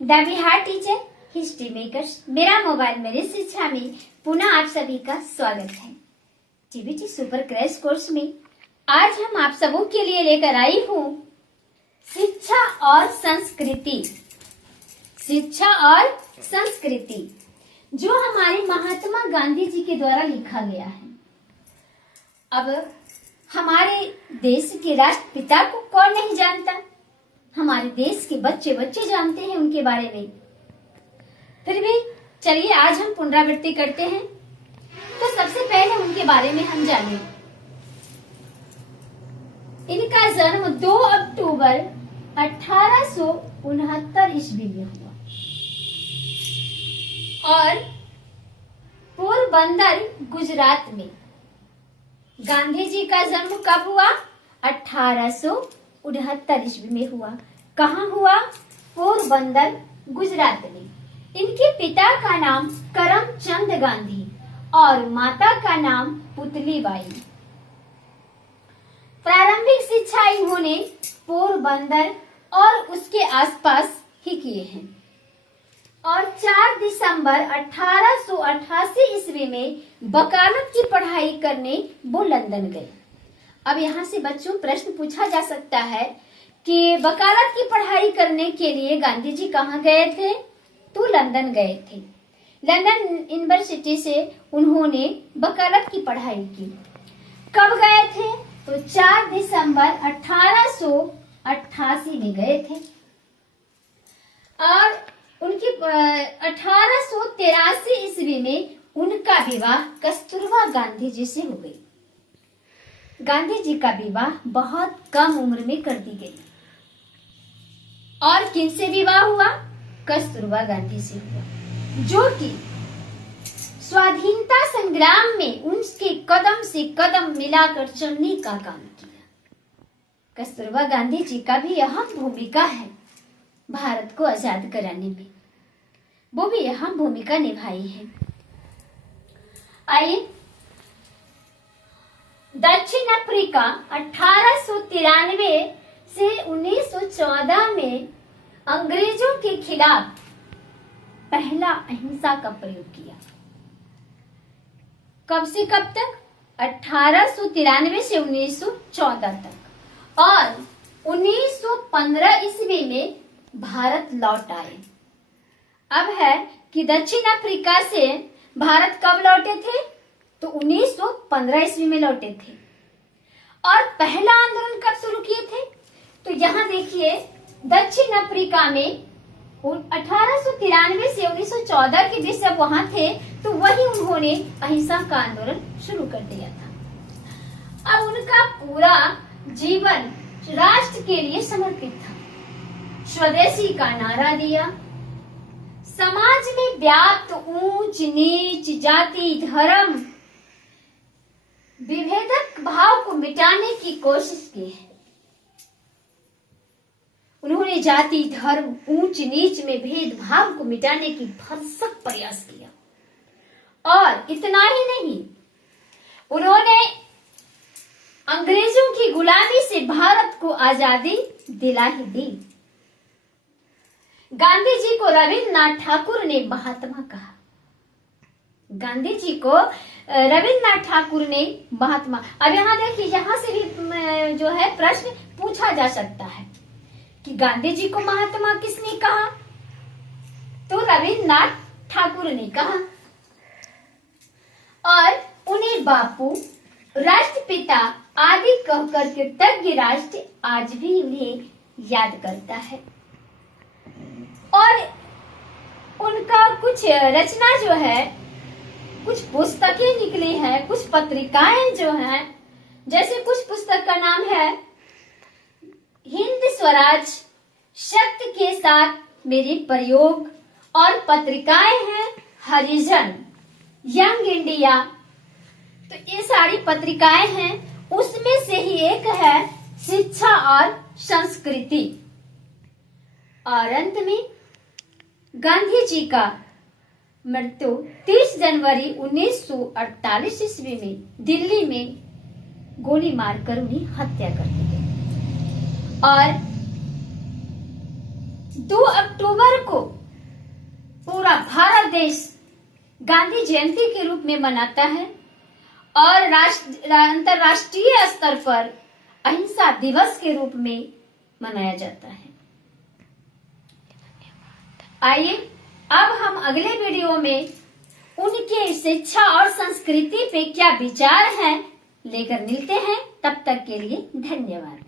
The Bihar teacher history makers मेरा mobile मेरी शिक्षा में पुनः आप सभी का स्वागत है। टीबीटी सुपर क्रैश कोर्स में आज हम आप सबों के लिए लेकर आई हूँ शिक्षा और संस्कृति। शिक्षा और संस्कृति जो हमारे महात्मा गांधी जी के द्वारा लिखा गया है। अब हमारे देश के राष्ट्रपिता को कौन नहीं जानता, हमारे देश के बच्चे बच्चे जानते हैं उनके बारे में। फिर भी चलिए आज हम पुनरावृत्ति करते हैं। तो सबसे पहले उनके बारे में हम जानें। इनका जन्म 2 अक्टूबर 1869 ईस्वी में हुआ और पोरबंदर गुजरात में। गांधी जी का जन्म कब हुआ? 1869 ईस्वी में हुआ। कहाँ हुआ? पोरबंदर गुजरात में। इनके पिता का नाम करमचंद गांधी और माता का नाम पुतलीबाई। प्रारंभिक शिक्षा इन्होंने पोरबंदर और उसके आसपास ही किए हैं और 4 दिसंबर 1888 ईस्वी में वकालत की पढ़ाई करने वो लंदन गए। अब यहाँ से बच्चों प्रश्न पूछा जा सकता है कि वकालत की पढ़ाई करने के लिए गांधी जी कहाँ गए थे? तो लंदन गए थे। लंदन यूनिवर्सिटी से उन्होंने वकालत की पढ़ाई की। कब गए थे? तो 4 दिसंबर 1888 में गए थे और उनकी 1883 ईस्वी में उनका विवाह कस्तूरबा गांधी जी से हो गई। गांधी जी का विवाह बहुत कम उम्र में कर दी गई। और किन से विवाह हुआ? कस्तूरबा गांधी से हुआ, जो कि स्वाधीनता संग्राम में उनके कदम से कदम मिलाकर चलने का काम किया। कस्तूरबा गांधी जी का भी अहम भूमिका है भारत को आजाद कराने में, वो भी अहम भूमिका निभाई है। आइए, दक्षिण अफ्रीका 1893 से 1914 में अंग्रेजों के खिलाफ पहला अहिंसा का प्रयोग किया। कब से कब तक? 1893 से 1914 तक और 1915 ईस्वी में भारत लौट आए। अब है कि दक्षिण अफ्रीका से भारत कब लौटे थे? तो 1915 ईस्वी में लौटे थे। और पहला आंदोलन कब शुरू किए थे? तो यहाँ देखिए, दक्षिण अफ्रीका में 1893 से 1914 के बीच जब वहां थे तो वही उन्होंने अहिंसा का आंदोलन शुरू कर दिया था। अब उनका पूरा जीवन राष्ट्र के लिए समर्पित था। स्वदेशी का नारा दिया, समाज में व्याप्त ऊंच नीच जाति धर्म विभेदक भाव को मिटाने की कोशिश की है। उन्होंने जाति धर्म ऊंच नीच में भेदभाव को मिटाने की भरसक प्रयास किया। और इतना ही नहीं, उन्होंने अंग्रेजों की गुलामी से भारत को आजादी दिला ही दी। गांधी जी को रविन्द्रनाथ ठाकुर ने महात्मा कहा। गांधी जी को रविन्द्रनाथ ठाकुर ने महात्मा। अब यहाँ देखिए, यहाँ से भी जो है प्रश्न पूछा जा सकता है कि गांधी जी को महात्मा किसने कहा? तो रविन्द्रनाथ ठाकुर ने कहा और उन्हें बापू, राष्ट्रपिता आदि कहकर कृतज्ञ राष्ट्र आज भी उन्हें याद करता है। और उनका कुछ रचना जो है, कुछ पुस्तकें निकली हैं, कुछ पत्रिकाएं जो हैं, जैसे कुछ पुस्तक का नाम है हिंद स्वराज, सत्य के साथ मेरे प्रयोग, और पत्रिकाएं हैं हरिजन, यंग इंडिया। तो ये सारी पत्रिकाएं हैं, उसमें से ही एक है शिक्षा और संस्कृति। और अंत में गांधी जी का मृत्यु 30 जनवरी 1948 ईस्वी में दिल्ली में गोली मारकर उन्हें हत्या कर दी गई। और 2 अक्टूबर को पूरा भारत देश गांधी जयंती के रूप में मनाता है और अंतरराष्ट्रीय स्तर पर अहिंसा दिवस के रूप में मनाया जाता है। आइए अब हम अगले वीडियो में उनके शिक्षा और संस्कृति पे क्या विचार हैं लेकर मिलते हैं। तब तक के लिए धन्यवाद।